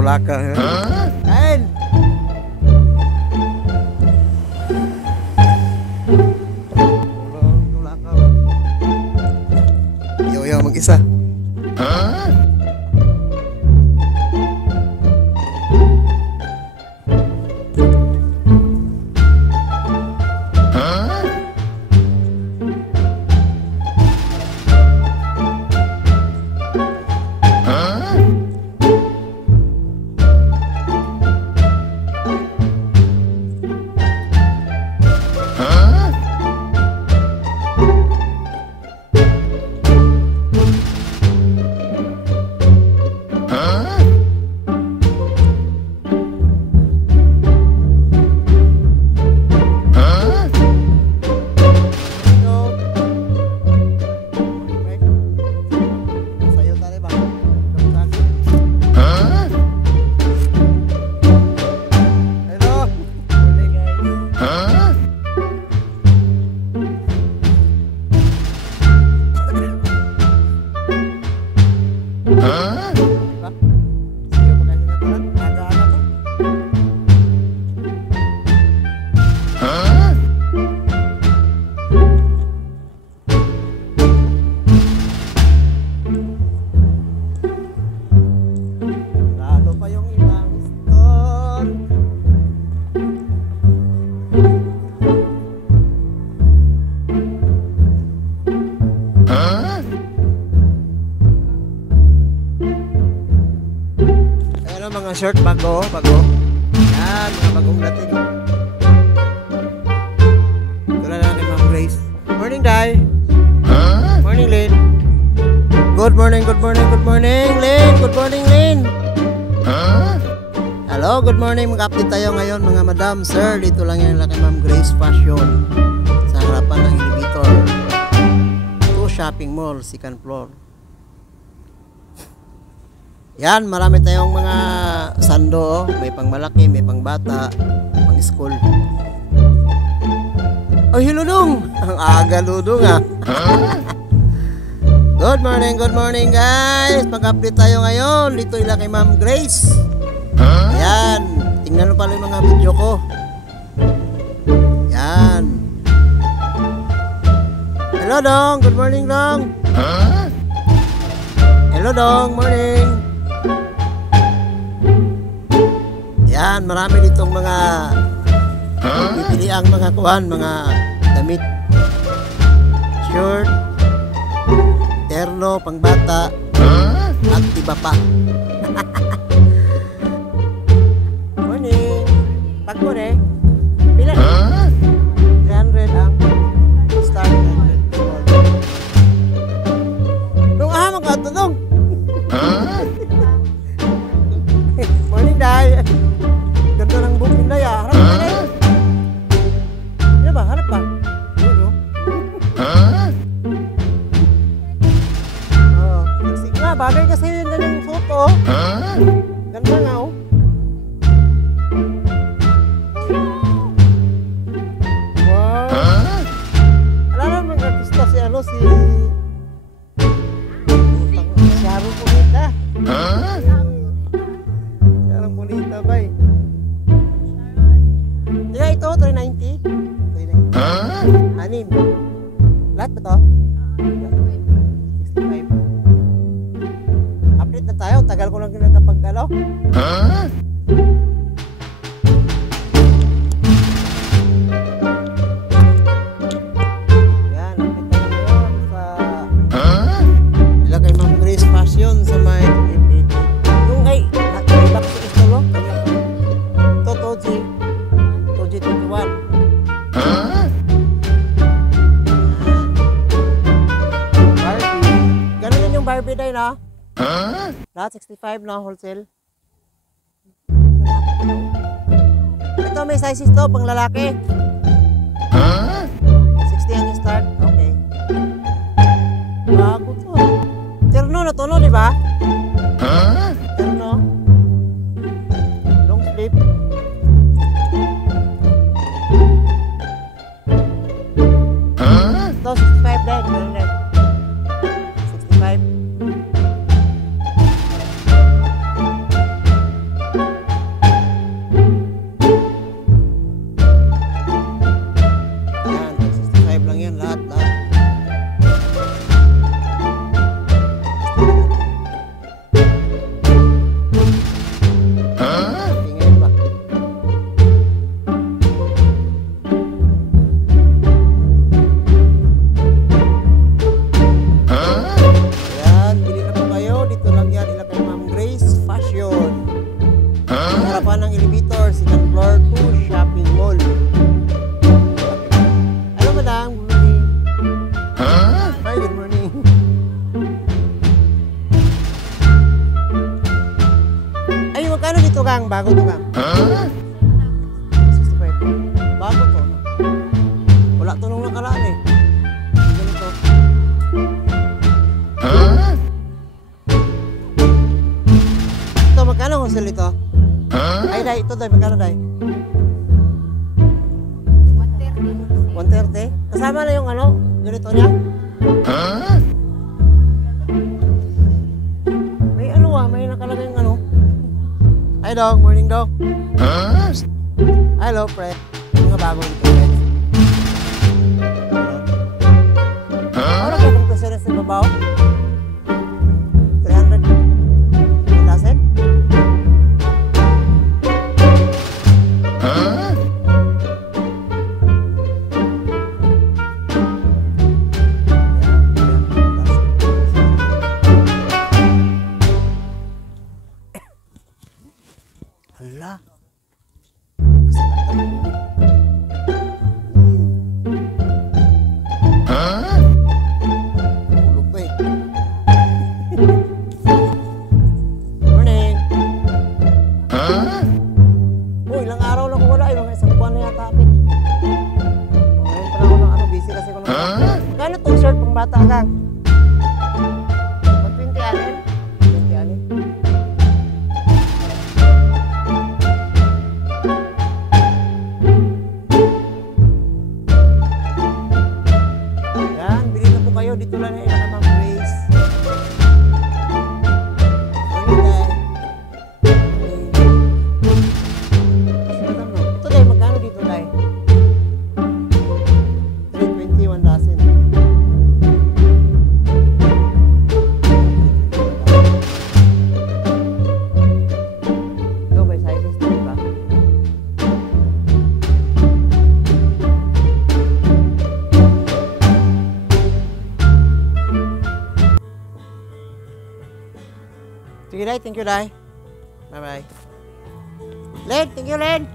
tulaka. Kain! Tulaka. Yaw mag-isa. Mga shirt bago. Yan, mga bagong dating. Ito na lang ni Ma'am Grace. Morning, Day. Morning, Lynn. Good morning, Lynn. Good morning, Lynn. Hello, good morning. Mag-update tayo ngayon, mga madam, sir. Dito lang yan kay Ma'am Grace Fashion. Sa harapan ng elevator. Ito, shopping mall, second floor. Yan, marami tayong mga sando, may pang malaki, may pang bata, pang school. Oh, Ludong! Ang aga, Ludong, ah. Good morning, guys. Mag-update tayo ngayon. Dito ila kay Ma'am Grace. Yan, tingnan mo pala yung mga video ko. Yan. Hello, Dong. Good morning, Dong. Hello, Dong. Morning. Yan, marami ditong mga bibili ang mga kuhan, mga damit, shirt, terno, pangbata, at iba pa. Morning. Pagod eh. Pila? 300 ang start. Nung magkatulong. Morning, Day. Ganda ng booking na ya. Harap ka na eh. Ano ba? Harap pa. Sigsig na. Bagay kasi yun na yung photo. Ganda nga oh. Wow. Alam mo mag-artista si ano si Sharon Cunita. Sharon Cunita ba eh. Ito, 390. 390. Anim. Lahat ba to? 65. Update na tayo. Tagal ko lang kinakapag ano. Yan, update tayo ngayon sa ilagay Ma'am Grace Fashion sa may yung ay back to ito lo. Ito, Toji. 21. Barbie. Ganun yun yung Barbie day na. Lahat 65 na wholesale. Ito may sizes to pang lalaki. 60 ang start. Okay. Bago to. Terno na to no, di ba? Terno. Long sleeve. Ito, 65 din. Ganun din. 65. Tingin ba? Ayan, bili na po kayo. Dito lang yan, ila kay Ma'am Grace Fashion. Sa harapan ng elevator, second floor 2, shopping mall. Hello, madam. Good morning. Hi, good morning. Ay, magkano dito, Kang? Bago to, Kang? 65. Bago to. Wala to nung nakaraan eh. Ganito. Ito, magkano ang sale ito? Ay, dahil ito, dahil magkano, dahil? 130. Kasama na yung ano, ganito niya? May ano may nakalagay yung ano. Hi, dog. Morning, dog. Hello, pre. Mga bago dito, friends. Ano ka kung kasi sa babaw? 300. 1,000? Hala. Tulog pa eh. Morning. Oh, ilang araw lang ko wala. Mga isang buwan na yata apit. Ngayon pala ako ng ano, busy kasi ko ng Kano itong shirt pang bata, Kang? 120 anin? 20 anin? Yan, bili na po kayo. Dito lang yung ina Ma'am Grace. Ito dahil, magkano dito dahil? 320, 1,000. Ito, by sizes to, diba? Sige, Day. Thank you, Day. Bye-bye. Len, thank you, Len.